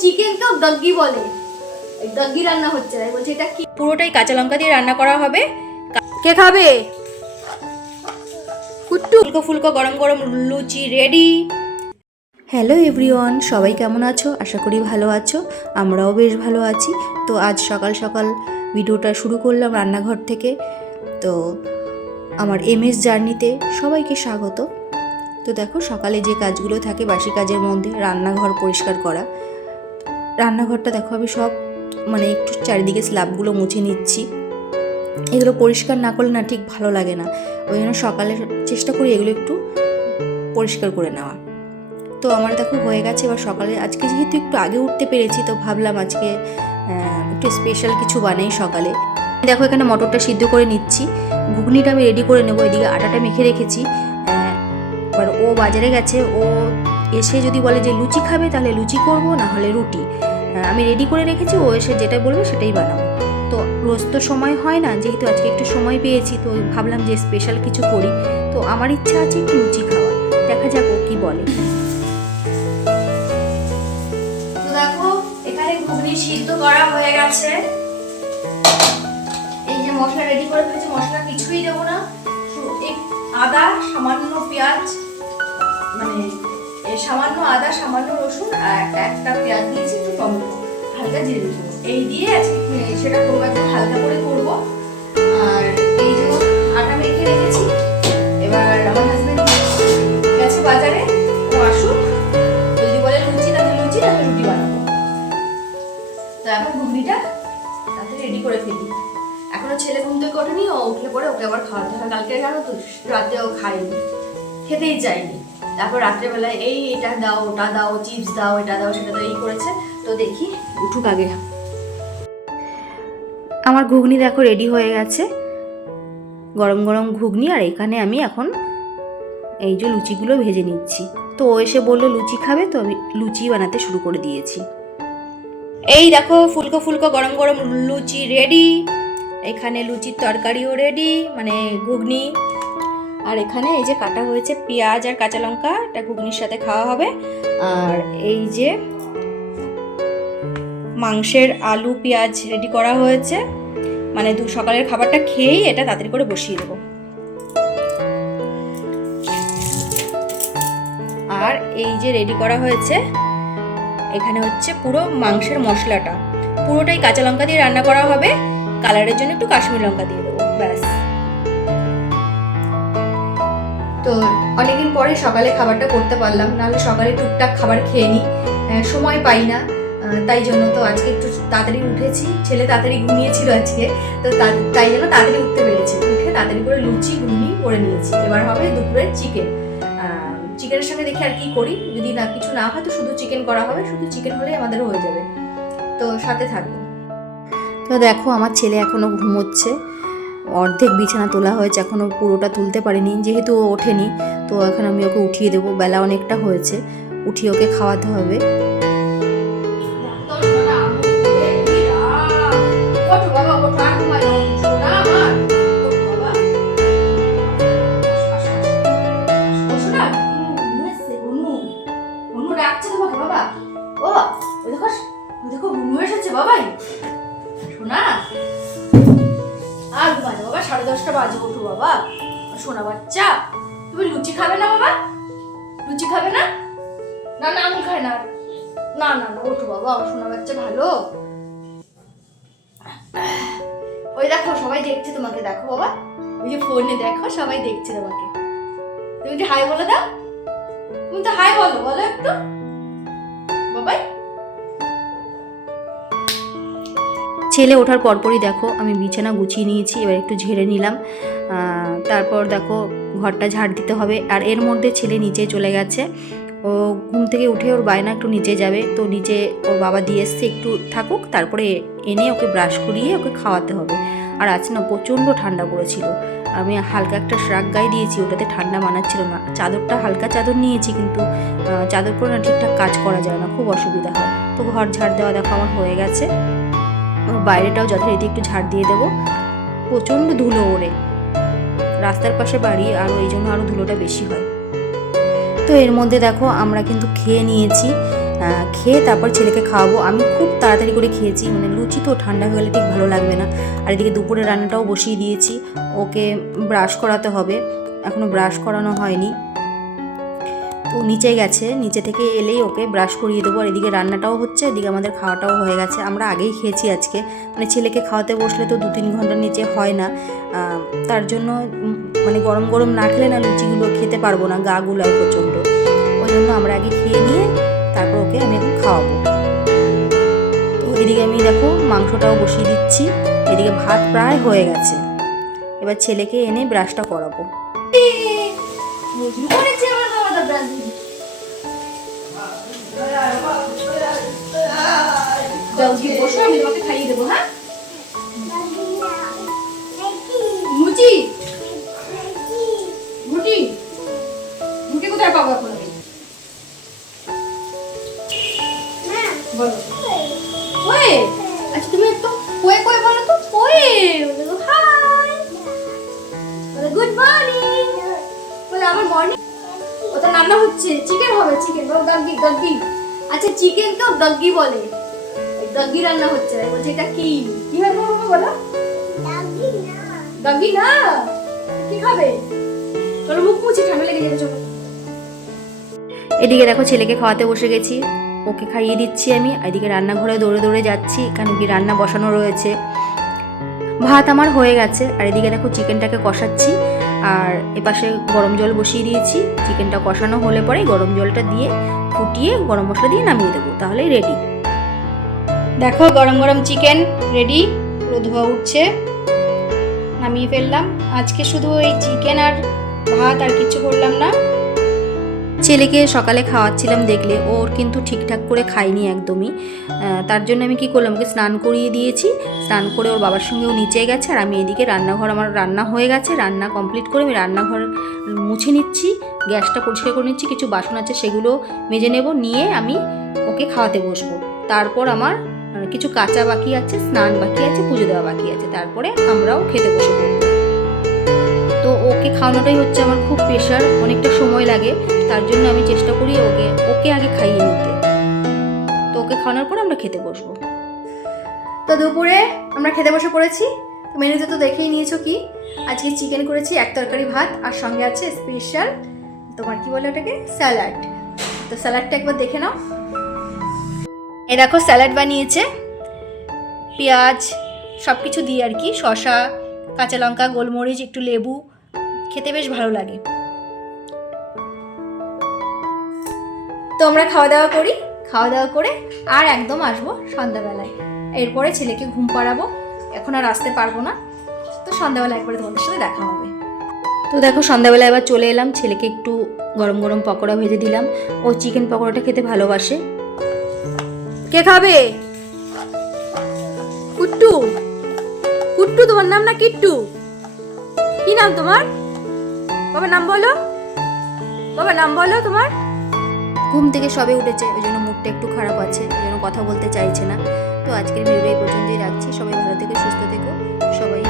চিকেনকেও গাগ্গি বলে, গাগ্গি রান্না হচ্ছে। তাই বলছে এটা কি? পুরোটাই কাঁচা লঙ্কা দিয়ে রান্না করা হবে। কে খাবে? কুট্টু। ফুলকো ফুলকো গরম গরম লুচি রেডি। হ্যালো এভরিওয়ান, সবাই কেমন আছো? আশা করি ভালো আছো, আমরাও বেশ ভালো আছি। তো আজ সকাল সকাল ভিডিওটা শুরু করলাম রান্নাঘর থেকে। তো আমার MS জার্নিতে সবাইকে স্বাগত। তো দেখো, সকালে যে কাজগুলো থাকে বাসি কাজের মধ্যে রান্নাঘর পরিষ্কার করা। রান্নাঘরটা দেখো আমি সব একটু চারিদিকে স্ল্যাবগুলো মুছে নিচ্ছি। এগুলো পরিষ্কার না করলে না ঠিক ভালো লাগে না, ওই জন্য সকালে চেষ্টা করি এগুলো একটু পরিষ্কার করে নেওয়া। তো আমার দেখো হয়ে গেছে। এবার সকালে আজকে যেহেতু একটু আগে উঠতে পেরেছি, তো ভাবলাম আজকে একটু স্পেশাল কিছু বানাই সকালে। দেখো এখানে মটরটা সিদ্ধ করে নিচ্ছি, ঘুগনিটা আমি রেডি করে নেবো। এদিকে আটাটা মেখে রেখেছি। এবার ও বাজারে গেছে, ও এসে যদি বলে যে লুচি খাবে তাহলে লুচি করব, না হলে রুটি। আমি রেডি করে রেখেছি, ও এসে যেটা বলবে সেটাই বানাবো। তো রোজ তো সময় হয় না, যেহেতু আজকে একটু সময় পেয়েছি তো ভাবলাম যে স্পেশাল কিছু করি। তো আমার ইচ্ছা আছে একটু লুচি খাওয়ার, দেখা যাক ও কি বলে। তো দেখো এখানে ঘুগনি সিদ্ধ করা হয়ে গেছে। এই যে মশলা রেডি করে ফেলেছি, মশলা কিছুই দেবো না, আদা, সামান্য পেঁয়াজ, সামান্য আদা, সামান্য রসুন আর একটা পেঁয়াজ দিয়েছি, একটু টমেটো, হালকা জিরে দেবো। এই দিয়ে আজকে সেটা করবো, একটু হালকা করে করবো। আর এই যে আটা মেখে রেখেছি। এবার আমার হাজবেন্ড গেছে বাজারে, ও আসুক, যদি বলে লুচি তাহলে লুচি, তাহলে রুটি বানাবো। তো এখন ঘুগনিটা তাতে রেডি করে ফেলি। এখনো ছেলে ঘুম থেকে ওঠেনি, ও উঠলে পরে ওকে আবার খাওয়াতে হবে। কালকে জানো তো রাতে ও খায়নি, খেতেই চায়নি। তারপর রাত্রেবেলায় এটা দাও, ওটা দাও, চিপস দাও, এটা দাও, সেটা দাও, এই করেছে। তো দেখি উঠুক আগে। আমার ঘুগনি দেখো রেডি হয়ে গেছে, গরম গরম ঘুগনি। আর এখানে আমি এখন এই যে লুচিগুলো ভেজে নিচ্ছি। তো ও এসে বললো লুচি খাবে, তো আমি লুচি বানাতে শুরু করে দিয়েছি। এই দেখো ফুলকো ফুলকো গরম গরম লুচি রেডি। এখানে লুচির তরকারিও রেডি, ঘুগনি। আর এখানে এই যে কাটা হয়েছে পেঁয়াজ আর কাঁচা লঙ্কা, এটা ঘুগনির সাথে খাওয়া হবে। আর এই যে মাংসের আলু পেঁয়াজ রেডি করা হয়েছে, সকালের খাবারটা খেয়েই এটা তাড়াতাড়ি করে বসিয়ে দেবো। আর এই যে রেডি করা হয়েছে, এখানে হচ্ছে পুরো মাংসের মশলাটা, পুরোটাই কাঁচা লঙ্কা দিয়ে রান্না করা হবে। কালারের জন্য একটু কাশ্মীরি লঙ্কা দিয়ে দেবো, ব্যাস। তো অনেকদিন পরে সকালে খাবারটা করতে পারলাম, নাহলে সকালে টুকটাক খাবার খেয়ে নিই, সময় পাই না। তাই জন্য তো আজকে একটু তাড়াতাড়ি উঠেছি, ছেলে তাড়াতাড়ি ঘুমিয়েছিল আজকে, তো তাই জন্য তাড়াতাড়ি উঠতে পেরেছি। উঠে তাড়াতাড়ি করে লুচি ঘুগনি করে নিয়েছি। এবার হবে দুপুরে চিকেন। চিকেনের সঙ্গে দেখি আর কি করি, যদি না কিছু না হয় তো শুধু চিকেন করা হবে, শুধু চিকেন হলেই আমাদের হয়ে যাবে। তো সাথে থাকবো। তো দেখো আমার ছেলে এখনও ঘুমোচ্ছে, অর্ধেক বিছানা তোলা হয়েছে, এখনও পুরোটা তুলতে পারিনি, যেহেতু ও ওঠেনি। তো এখন আমি ওকে উঠিয়ে দেবো, বেলা অনেকটা হয়েছে, উঠিয়ে ওকে খাওয়াতে হবে। বাবাই শোনা, আর ঘুমাতে বাবা, 10:30 বাজে, ওঠো বাবা সোনা বাচ্চা। তুমি লুচি খাবে না বাবা? লুচি খাবে না? না না আমি খাই না, না না না, ওঠো বাবা, আমার সোনা বাচ্চা ভালো। ওই দেখো সবাই দেখছে তোমাকে, দেখো বাবা, ওই যে ফোনে দেখো সবাই দেখছে তোমাকে। তুমি একটু হাই বলে দাও, তুমি তো হাই বলো, বলো একটু বাবাই। ছেলে ওঠার পরপরই দেখো আমি বিছানা গুছিয়ে নিয়েছি, এবার একটু ঝেড়ে নিলাম। তারপর দেখো ঘরটা ঝাড় দিতে হবে। আর এর মধ্যে ছেলে নিচে চলে গেছে, ও ঘুম থেকে উঠে ওর বায়না একটু নিচে যাবে। তো নিচে ওর বাবা দিয়ে এসছে, একটু থাকুক, তারপরে এনে ওকে ব্রাশ করিয়ে ওকে খাওয়াতে হবে। আর আজ না প্রচণ্ড ঠান্ডা পড়েছিল, আমি হালকা একটা শ্রাক গায়ে দিয়েছি, ওটাতে ঠান্ডা মানাচ্ছিল না। চাদরটা হালকা চাদর নিয়েছি, কিন্তু চাদর পরে না ঠিকঠাক কাজ করা যায় না, খুব অসুবিধা হয়। তো ঘর ঝাড় দেওয়া দেখো আমার হয়ে গেছে। বাইরেটাও যথারীতি একটু ঝাড় দিয়ে দেবো, প্রচণ্ড ধুলো ওড়ে, রাস্তার পাশে বাড়ি, আর এই জন্য আরও ধুলোটা বেশি হয়। তো এর মধ্যে দেখো আমরা কিন্তু খেয়ে নিয়েছি। খেয়ে তারপর ছেলেকে খাওয়াবো। আমি খুব তাড়াতাড়ি করে খেয়েছি, মানে লুচি তো ঠান্ডা হয়ে গেলে ঠিক ভালো লাগবে না। আর এদিকে দুপুরে রান্নাটাও বসিয়ে দিয়েছি, ওকে ব্রাশ করাতে হবে, এখনও ব্রাশ করানো হয়নি। তো নিচে গেছে, নিচে থেকে এলেই ওকে ব্রাশ করিয়ে দেবো। আর এদিকে রান্নাটাও হচ্ছে, এদিকে আমাদের খাওয়াটাও হয়ে গেছে। আমরা আগেই খেয়েছি আজকে, মানে ছেলেকে খাওয়াতে বসলে তো 2-3 ঘন্টার নিচে হয় না, তার জন্য মানে গরম গরম না খেলে না লুচিগুলো খেতে পারবো না, গা গুলায় প্রচণ্ড। ওই জন্য আমরা আগে খেয়ে নিয়ে তারপর ওকে আমি এখন খাওয়াবো। তো এদিকে আমি দেখো মাংসটাও বসিয়ে দিচ্ছি, এদিকে ভাত প্রায় হয়ে গেছে। এবার ছেলেকে এনে ব্রাশটা করাবো। আমি তোমাকে খাইয়ে দেবো। হ্যাঁ, লুচি রুটি রুটি কোথায় পাবো এখন আমি? বলো ওয়ে। আচ্ছা তুমি একটু কোয়ে কোয়ে বলো তো, কোয়ে বলো হাই, বলো গুড মর্নিং, বলো আমার মর্নিং। ওটা রান্না হচ্ছে, চিকেন হবে, চিকেন বলো গাগি গাগি। আচ্ছা চিকেন কেও গাগি বলে, গাগি রান্না হচ্ছে। বলছে এটা কি কি হবে বাবা বলো? গাগি না, কি খাবে? চলো মুখ মুছি, ঠান্ডা লেগে যাবে। চলো এদিকে দেখো ছেলেকে খাওয়াতে বসে গেছি, ওকে খাইয়ে দিচ্ছি আমি। এদিকে রান্নাঘরে দৌড়ে দৌড়ে যাচ্ছি, কারণ কি রান্না বসানো রয়েছে। ভাত আমার হয়ে গেছে, আর এদিকে দেখো চিকেনটাকে কষাচ্ছি, আর এপাশে গরম জল বসিয়ে দিয়েছি। চিকেনটা কষানো হলে পরে গরম জলটা দিয়ে ফুটিয়ে গরম মশলা দিয়ে নামিয়ে দেবো, তাহলেই রেডি। দেখো গরম গরম চিকেন রেডি, পুরো ধোয়া উঠছে, নামিয়ে ফেললাম। আজকে শুধু এই চিকেন আর ভাত, আর কিছু করলাম না। ছেলেকে সকালে খাওয়াচ্ছিলাম দেখলে, ওর কিন্তু ঠিকঠাক করে খায়নি একদমই। তার জন্য আমি কি করলাম, ওকে স্নান করিয়ে দিয়েছি। স্নান করে ওর বাবার সঙ্গেও নিচে গেছে, আর আমি এদিকে রান্নাঘর, আমার রান্না হয়ে গেছে, রান্না কমপ্লিট করে আমি রান্নাঘর মুছে নিচ্ছি, গ্যাসটা পরিষ্কার করে নিচ্ছি। কিছু বাসন আছে সেগুলো মেজে নেব, নিয়ে আমি ওকে খাওয়াতে বসবো। তারপর আমার কিছু কাঁচা বাকি আছে, স্নান বাকি আছে, পুজো দেওয়া বাকি আছে, তারপরে আমরাও খেতে বসে পড়ব। তো ওকে খাওয়ানোটাই হচ্ছে আমার খুব প্রেশার, অনেকটা সময় লাগে, তার জন্য আমি চেষ্টা করি ওকে আগে খাইয়ে নিতে। তো ওকে খাওয়ানোর পর আমরা খেতে বসবো। তো দুপুরে আমরা খেতে বসে পড়েছি। মেনুতে তো দেখেই নিয়েছো কি, আজকে চিকেন করেছি, এক তরকারি ভাত, আর সঙ্গে আছে স্পেশাল তোমার কি বলে ওটাকে, স্যালাড। তো স্যালাডটা একবার দেখে নাও। এই দেখো স্যালাড বানিয়েছে, পেঁয়াজ সব কিছু দিয়ে আর কি, শসা, কাঁচা লঙ্কা, গোলমরিচ, একটু লেবু, খেতে বেশ ভালো লাগে। তো আমরা খাওয়া দাওয়া করি, খাওয়া দাওয়া করে আর একদম আসবো সন্ধ্যাবেলায়। এরপরে ছেলেকে ঘুম পাড়াবো, এখন আর আসতে পারবো না। তো সন্ধ্যাবেলা একবারে তোমাদের সাথে দেখা হবে। তো দেখো সন্ধ্যাবেলা এবার চলে এলাম, ছেলেকে একটু গরম গরম পকোড়া ভেজে দিলাম। ও চিকেন পকোড়াটা খেতে ভালোবাসে। কে খাবে? কুট্টু, কুট্টু তোমার নাম না কিট্টু? কি নাম তোমার? বাবা নাম বলো, বাবা নাম বলো তোমার। ঘুম থেকে সবে উঠেছে, ওই জন্য মুডটা একটু খারাপ আছে, ওই জন্য কথা বলতে চাইছে না। তো আজকের ভিডিও এই পর্যন্তই রাখছি। সবাই ভালো থেকো, সুস্থ থেকো, সবাই